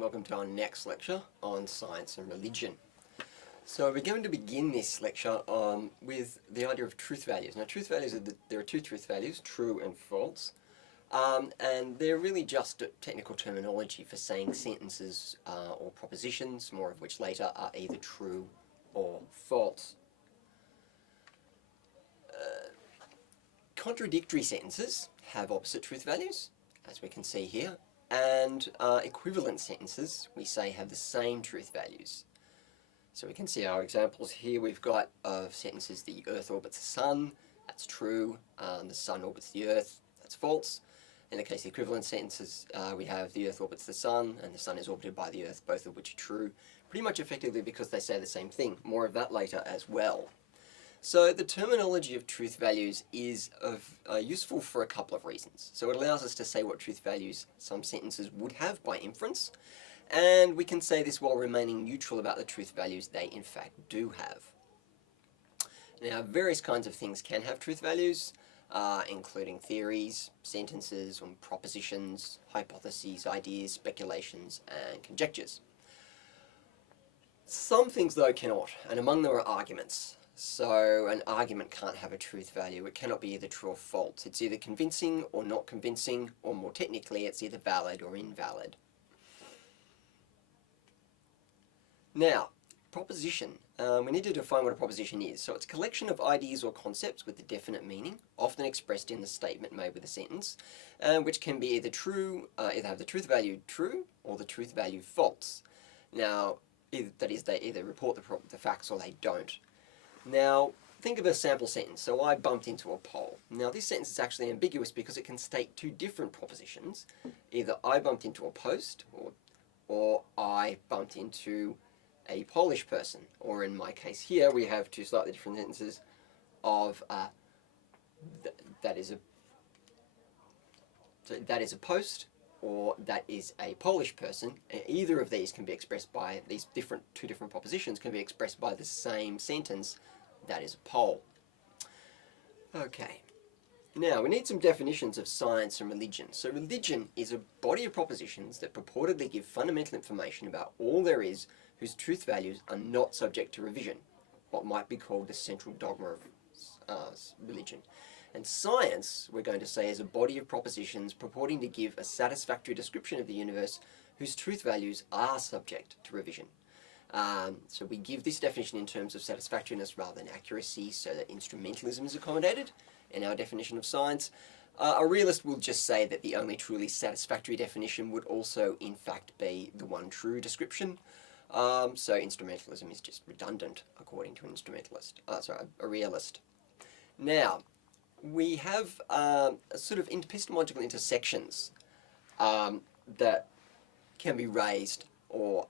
and welcome to our next lecture on science and religion. So we're going to begin this lecture with the idea of truth values. Now truth values, there are two truth values, true and false, and they're really just technical terminology for saying sentences or propositions, more of which later are either true or false. Contradictory sentences have opposite truth values, as we can see here, and equivalent sentences, we say, have the same truth values. So we can see our examples here. We've got of sentences: the Earth orbits the Sun, that's true. The Sun orbits the Earth, that's false. In the case of the equivalent sentences, we have the Earth orbits the Sun and the Sun is orbited by the Earth, both of which are true, pretty much effectively because they say the same thing. More of that later as well. So the terminology of truth values is useful for a couple of reasons. So it allows us to say what truth values some sentences would have by inference, and we can say this while remaining neutral about the truth values they in fact do have. Now various kinds of things can have truth values, including theories, sentences, propositions, hypotheses, ideas, speculations, and conjectures. Some things though cannot, and among them are arguments. So an argument can't have a truth value. It cannot be either true or false. It's either convincing or not convincing, or more technically, it's either valid or invalid. Now, proposition. We need to define what a proposition is. So it's a collection of ideas or concepts with a definite meaning, often expressed in the statement made with a sentence, which can be either true, either have the truth value true or the truth value false. Now, that is, they either report the facts or they don't. Now, think of a sample sentence. So I bumped into a pole. Now this sentence is actually ambiguous because it can state two different propositions. Either I bumped into a post, or I bumped into a Polish person. Or in my case here, we have two slightly different sentences of that is a post, or that is a Polish person. Either of these can be expressed by these two different propositions can be expressed by the same sentence, that is a pole. Okay, now we need some definitions of science and religion. So religion is a body of propositions that purportedly give fundamental information about all there is whose truth values are not subject to revision, what might be called the central dogma of religion. And science, we're going to say, is a body of propositions purporting to give a satisfactory description of the universe whose truth values are subject to revision. So we give this definition in terms of satisfactoriness rather than accuracy, so that instrumentalism is accommodated in our definition of science. A realist will just say that the only truly satisfactory definition would also in fact be the one true description. So instrumentalism is just redundant according to an a realist. Now, we have sort of epistemological intersections that can be raised, or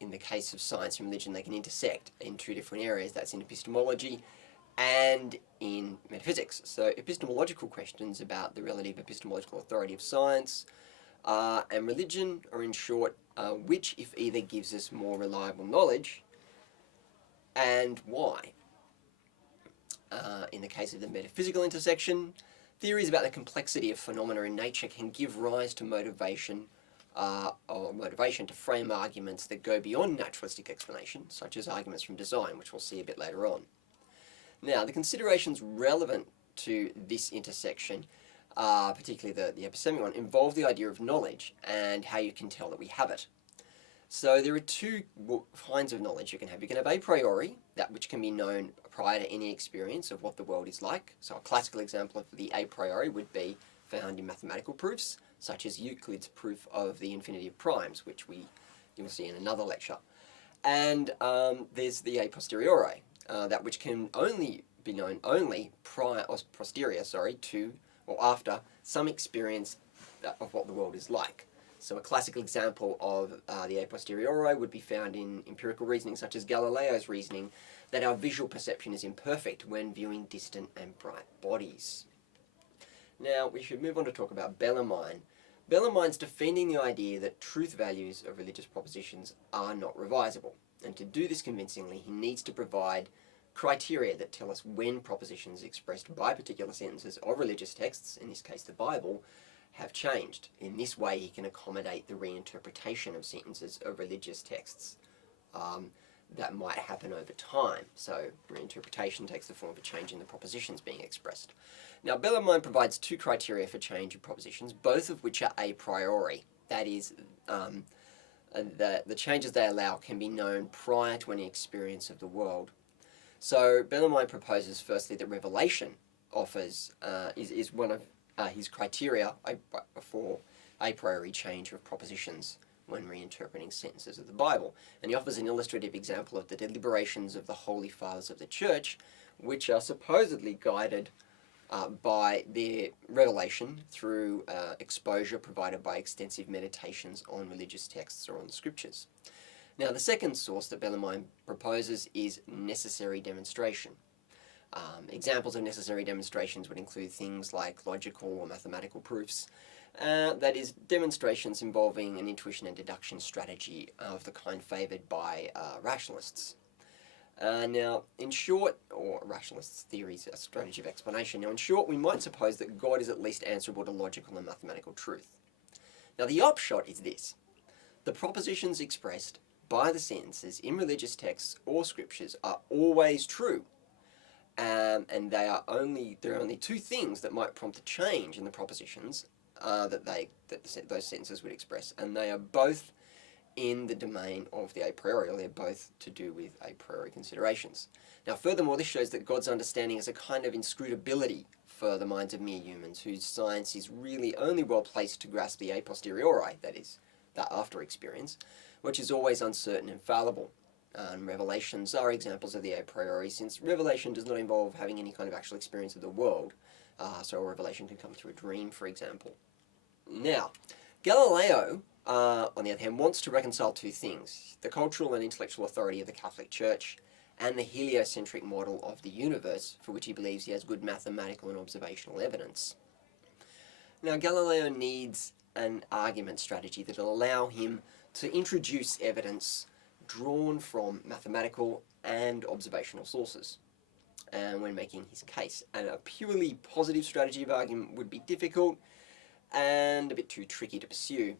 in the case of science and religion, they can intersect in two different areas. That's in epistemology and in metaphysics. So epistemological questions about the relative epistemological authority of science and religion are, in short, which, if either, gives us more reliable knowledge, and why. In the case of the metaphysical intersection, theories about the complexity of phenomena in nature can give rise to motivation to frame arguments that go beyond naturalistic explanation, such as arguments from design, which we'll see a bit later on. Now, the considerations relevant to this intersection, particularly the epistemic one, involve the idea of knowledge and how you can tell that we have it. So there are two kinds of knowledge you can have. You can have a priori, that which can be known prior to any experience of what the world is like. So a classical example of the a priori would be found in mathematical proofs, such as Euclid's proof of the infinity of primes, which you'll see in another lecture. And there's the a posteriori, that which can only be known posterior to or after some experience of what the world is like. So a classical example of the a posteriori would be found in empirical reasoning, such as Galileo's reasoning that our visual perception is imperfect when viewing distant and bright bodies. Now we should move on to talk about Bellarmine. Bellarmine's defending the idea that truth values of religious propositions are not revisable. And to do this convincingly, he needs to provide criteria that tell us when propositions expressed by particular sentences of religious texts, in this case the Bible, have changed. In this way, he can accommodate the reinterpretation of sentences of religious texts that might happen over time. So reinterpretation takes the form of a change in the propositions being expressed. Now, Bellarmine provides two criteria for change of propositions, both of which are a priori. That is, the changes they allow can be known prior to any experience of the world. So Bellarmine proposes firstly that revelation offers is one of his criteria for a priori change of propositions when reinterpreting sentences of the Bible. And he offers an illustrative example of the deliberations of the Holy Fathers of the Church, which are supposedly guided by their revelation through exposure provided by extensive meditations on religious texts or on the scriptures. Now, the second source that Bellarmine proposes is necessary demonstration. Examples of necessary demonstrations would include things like logical or mathematical proofs, that is, demonstrations involving an intuition and deduction strategy of the kind favoured by rationalists. Now, in short, or rationalists' theories, a strategy of explanation. Now, in short, we might suppose that God is at least answerable to logical and mathematical truth. Now, the upshot is this. The propositions expressed by the sentences in religious texts or scriptures are always true. And there are only two things that might prompt a change in the propositions that those sentences would express, and they are both in the domain of the a priori, or they're both to do with a priori considerations. Now, furthermore, this shows that God's understanding is a kind of inscrutability for the minds of mere humans, whose science is really only well placed to grasp the a posteriori, that is, that after experience, which is always uncertain and fallible. And revelations are examples of the a priori, since revelation does not involve having any kind of actual experience of the world. So a revelation can come through a dream, for example. Now, Galileo, on the other hand, wants to reconcile two things: the cultural and intellectual authority of the Catholic Church and the heliocentric model of the universe, for which he believes he has good mathematical and observational evidence. Now, Galileo needs an argument strategy that will allow him to introduce evidence drawn from mathematical and observational sources when making his case. And a purely positive strategy of argument would be difficult and a bit too tricky to pursue.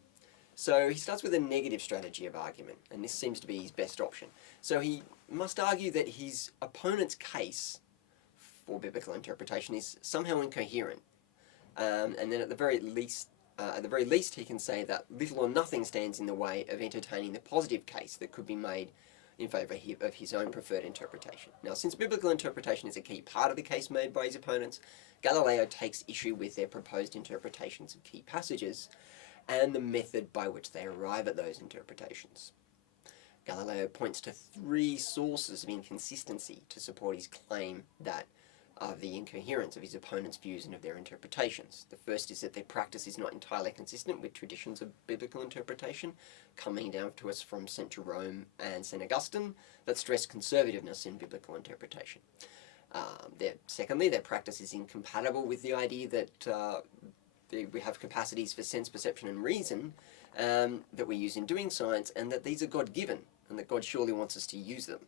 So he starts with a negative strategy of argument, and this seems to be his best option. So he must argue that his opponent's case for biblical interpretation is somehow incoherent. And then at the very least, he can say that little or nothing stands in the way of entertaining the positive case that could be made in favour of his own preferred interpretation. Now, since biblical interpretation is a key part of the case made by his opponents, Galileo takes issue with their proposed interpretations of key passages and the method by which they arrive at those interpretations. Galileo points to three sources of inconsistency to support his claim that of the incoherence of his opponents' views and of their interpretations. The first is that their practice is not entirely consistent with traditions of biblical interpretation, coming down to us from St. Jerome and St. Augustine, that stress conservativeness in biblical interpretation. Secondly, their practice is incompatible with the idea that we have capacities for sense, perception and reason that we use in doing science, and that these are God-given, and that God surely wants us to use them.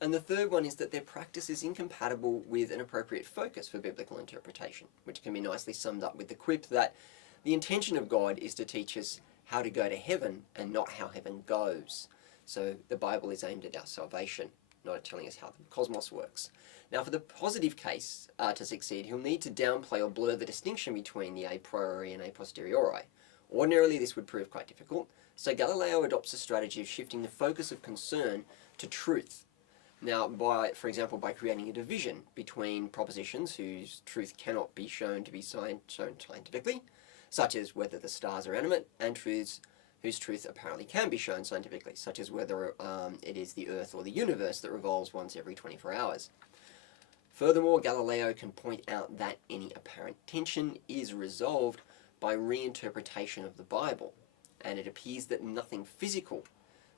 And the third one is that their practice is incompatible with an appropriate focus for biblical interpretation, which can be nicely summed up with the quip that the intention of God is to teach us how to go to heaven and not how heaven goes. So the Bible is aimed at our salvation, not at telling us how the cosmos works. Now, for the positive case to succeed, he'll need to downplay or blur the distinction between the a priori and a posteriori. Ordinarily, this would prove quite difficult, so Galileo adopts a strategy of shifting the focus of concern to truth. Now, for example, by creating a division between propositions whose truth cannot be shown to be shown scientifically, such as whether the stars are animate, and truths whose truth apparently can be shown scientifically, such as whether it is the Earth or the universe that revolves once every 24 hours. Furthermore, Galileo can point out that any apparent tension is resolved by reinterpretation of the Bible, and it appears that nothing physical,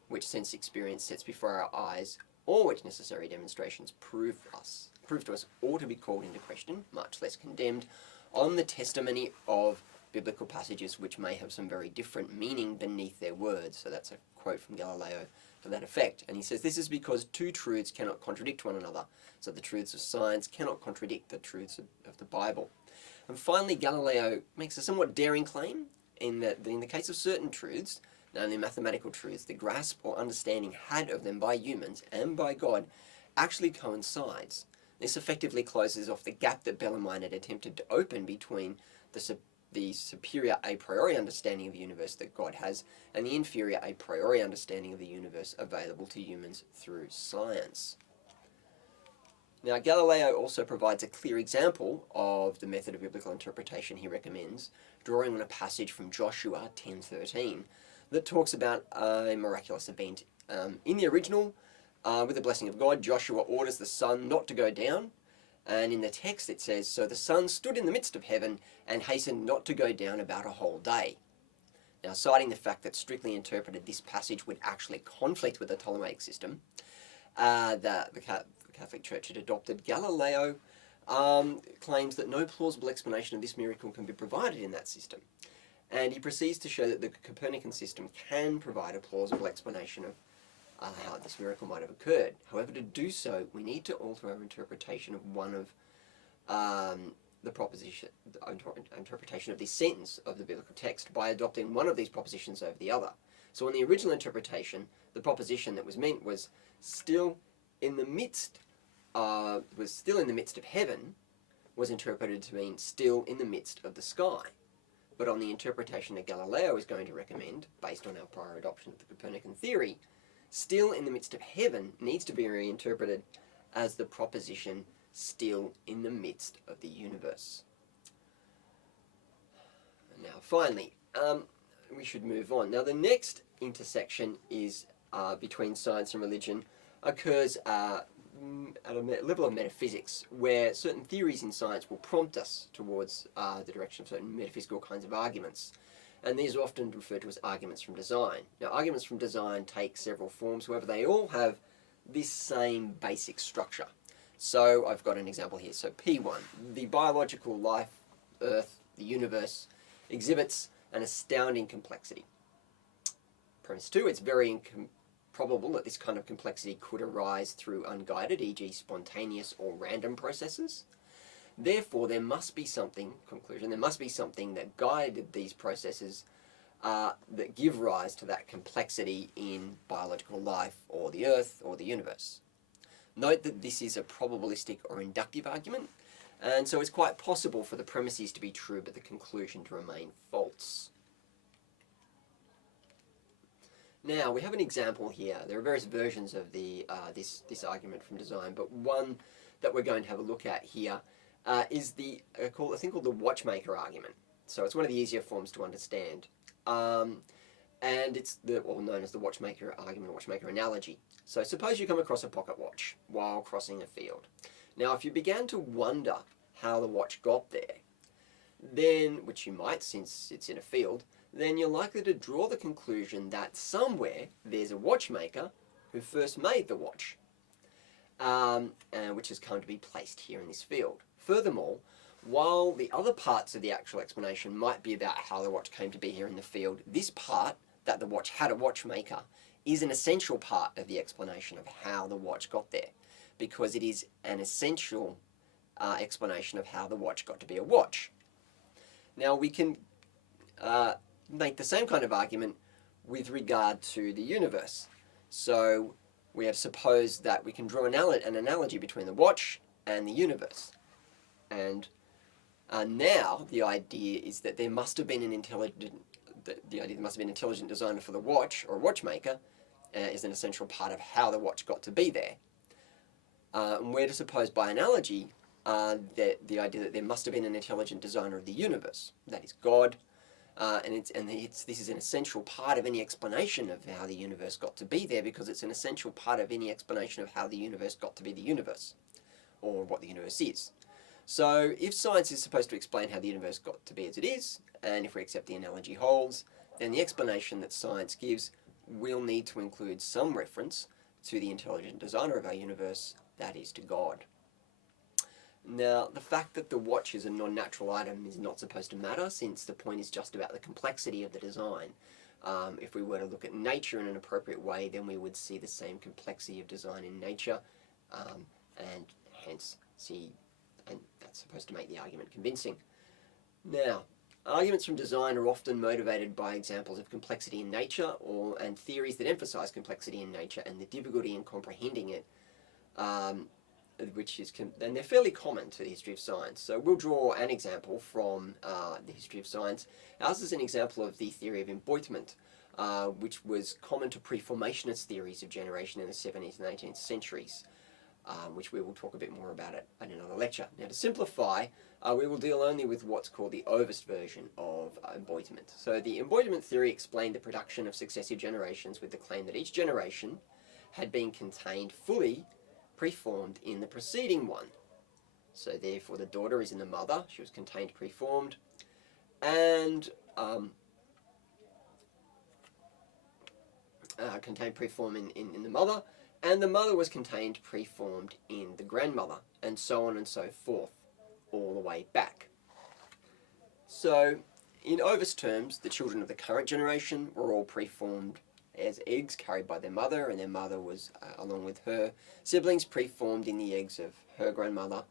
which sense experience sets before our eyes, or which necessary demonstrations prove to us, ought to be called into question, much less condemned, on the testimony of biblical passages which may have some very different meaning beneath their words. So that's a quote from Galileo to that effect. And he says this is because two truths cannot contradict one another. So the truths of science cannot contradict the truths of the Bible. And finally, Galileo makes a somewhat daring claim in that in the case of certain truths, namely mathematical truths, the grasp or understanding had of them by humans and by God actually coincides. This effectively closes off the gap that Bellarmine had attempted to open between the superior a priori understanding of the universe that God has and the inferior a priori understanding of the universe available to humans through science. Now, Galileo also provides a clear example of the method of biblical interpretation he recommends, drawing on a passage from Joshua 10:13 that talks about a miraculous event. In the original, with the blessing of God, Joshua orders the sun not to go down, and in the text it says, "So the sun stood in the midst of heaven and hastened not to go down about a whole day." Now, citing the fact that strictly interpreted, this passage would actually conflict with the Ptolemaic system that the Catholic Church had adopted, Galileo claims that no plausible explanation of this miracle can be provided in that system. And he proceeds to show that the Copernican system can provide a plausible explanation of how this miracle might have occurred. However, to do so, we need to alter our interpretation of one of the proposition, interpretation of this sentence of the biblical text by adopting one of these propositions over the other. So in the original interpretation, the proposition that was meant was still in the midst of heaven was interpreted to mean still in the midst of the sky. But on the interpretation that Galileo is going to recommend, based on our prior adoption of the Copernican theory, still in the midst of heaven needs to be reinterpreted as the proposition still in the midst of the universe. Now, finally, we should move on. Now, the next intersection is between science and religion occurs at a level of metaphysics, where certain theories in science will prompt us towards the direction of certain metaphysical kinds of arguments. And these are often referred to as arguments from design. Now, arguments from design take several forms, however, they all have this same basic structure. So I've got an example here. So P1, the biological life, Earth, the universe, exhibits an astounding complexity. Premise 2, it's very probable that this kind of complexity could arise through unguided, e.g. spontaneous or random processes. Therefore, there must be something, conclusion, there must be something that guided these processes that give rise to that complexity in biological life or the Earth or the universe. Note that this is a probabilistic or inductive argument, and so it's quite possible for the premises to be true but the conclusion to remain false. Now, we have an example here. There are various versions of this argument from design, but one that we're going to have a look at here is a thing called the watchmaker argument. So it's one of the easier forms to understand. And it's known as the watchmaker argument, or watchmaker analogy. So suppose you come across a pocket watch while crossing a field. Now, if you began to wonder how the watch got there, then, which you might since it's in a field, then you're likely to draw the conclusion that somewhere there's a watchmaker who first made the watch, which has come to be placed here in this field. Furthermore, while the other parts of the actual explanation might be about how the watch came to be here in the field, this part, that the watch had a watchmaker, is an essential part of the explanation of how the watch got there, because it is an essential explanation of how the watch got to be a watch. Now, we can make the same kind of argument with regard to the universe. So we have supposed that we can draw an analogy between the watch and the universe. And now the idea is that there must have been an intelligent designer for the watch, or a watchmaker, is an essential part of how the watch got to be there. And we're to suppose by analogy that the idea that there must have been an intelligent designer of the universe, that is God, this is an essential part of any explanation of how the universe got to be there, because it's an essential part of any explanation of how the universe got to be the universe, or what the universe is. So if science is supposed to explain how the universe got to be as it is, and if we accept the analogy holds, then the explanation that science gives will need to include some reference to the intelligent designer of our universe, that is, to God. Now, the fact that the watch is a non-natural item is not supposed to matter, since the point is just about the complexity of the design. If we were to look at nature in an appropriate way, then we would see the same complexity of design in nature, and hence and that's supposed to make the argument convincing. Now, arguments from design are often motivated by examples of complexity in nature and theories that emphasize complexity in nature and the difficulty in comprehending it, and they're fairly common to the history of science. So we'll draw an example from the history of science. Ours is an example of the theory of emboîtement, which was common to preformationist theories of generation in the 17th and 18th centuries, which we will talk a bit more about it in another lecture. Now, to simplify, we will deal only with what's called the OVIST version of emboîtement. So the emboîtement theory explained the production of successive generations with the claim that each generation had been contained fully preformed in the preceding one. So therefore the daughter is in the mother, she was contained preformed, and contained preformed in the mother, and the mother was contained preformed in the grandmother, and so on and so forth, all the way back. So in OVIST terms, the children of the current generation were all preformed as eggs carried by their mother, and their mother was, along with her siblings, preformed in the eggs of her grandmother,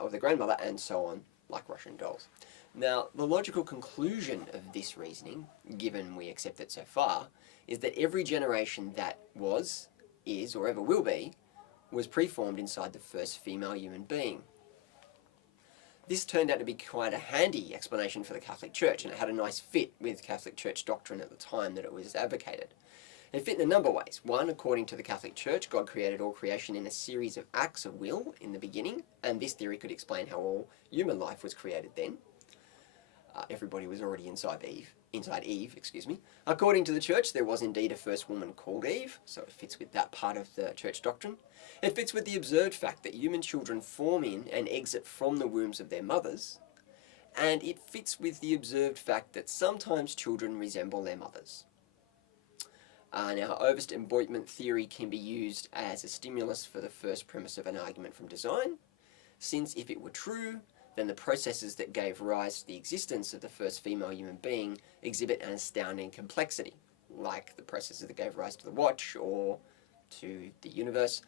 or the grandmother, and so on, like Russian dolls. Now, the logical conclusion of this reasoning, given we accept it so far, is that every generation that was, is, or ever will be, was preformed inside the first female human being. This turned out to be quite a handy explanation for the Catholic Church, and it had a nice fit with Catholic Church doctrine at the time that it was advocated. It fit in a number of ways. One, according to the Catholic Church, God created all creation in a series of acts of will in the beginning, and this theory could explain how all human life was created then. Everybody was already inside Eve. According to the Church, there was indeed a first woman called Eve, so it fits with that part of the Church doctrine. It fits with the observed fact that human children form in and exit from the wombs of their mothers, and it fits with the observed fact that sometimes children resemble their mothers. Now, OVIST emboîtement theory can be used as a stimulus for the first premise of an argument from design, since if it were true, then the processes that gave rise to the existence of the first female human being exhibit an astounding complexity, like the processes that gave rise to the watch or to the universe,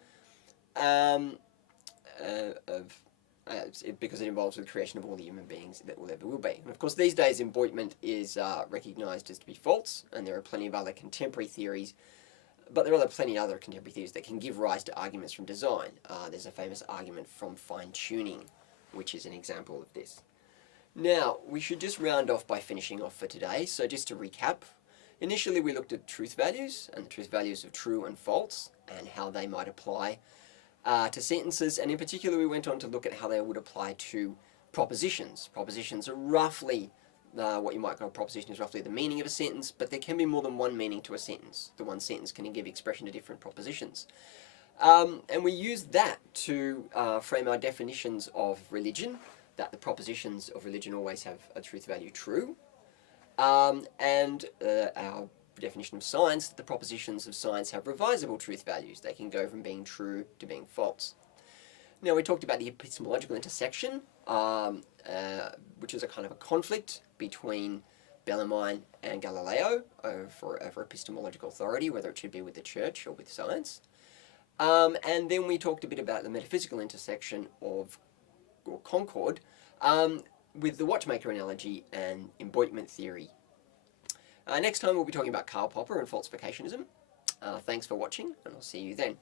because it involves the creation of all the human beings that will ever will be. And of course, these days, emboîtement is recognised as to be false, and there are plenty of other contemporary theories, but there are plenty of other contemporary theories that can give rise to arguments from design. There's a famous argument from fine-tuning, which is an example of this. Now, we should just round off by finishing off for today. So just to recap, initially we looked at truth values and the truth values of true and false and how they might apply to sentences, and in particular we went on to look at how they would apply to propositions. Propositions are roughly, what you might call a proposition is roughly the meaning of a sentence, but there can be more than one meaning to a sentence. The one sentence can give expression to different propositions. And we use that to frame our definitions of religion, that the propositions of religion always have a truth value true, and our definition of science, that the propositions of science have revisable truth values. They can go from being true to being false. Now, we talked about the epistemological intersection, which is a kind of a conflict between Bellarmine and Galileo over epistemological authority, whether it should be with the church or with science. And then we talked a bit about the metaphysical intersection of, or concord, with the watchmaker analogy and emboîtement theory. Next time we'll be talking about Karl Popper and falsificationism. Thanks for watching, and I'll see you then.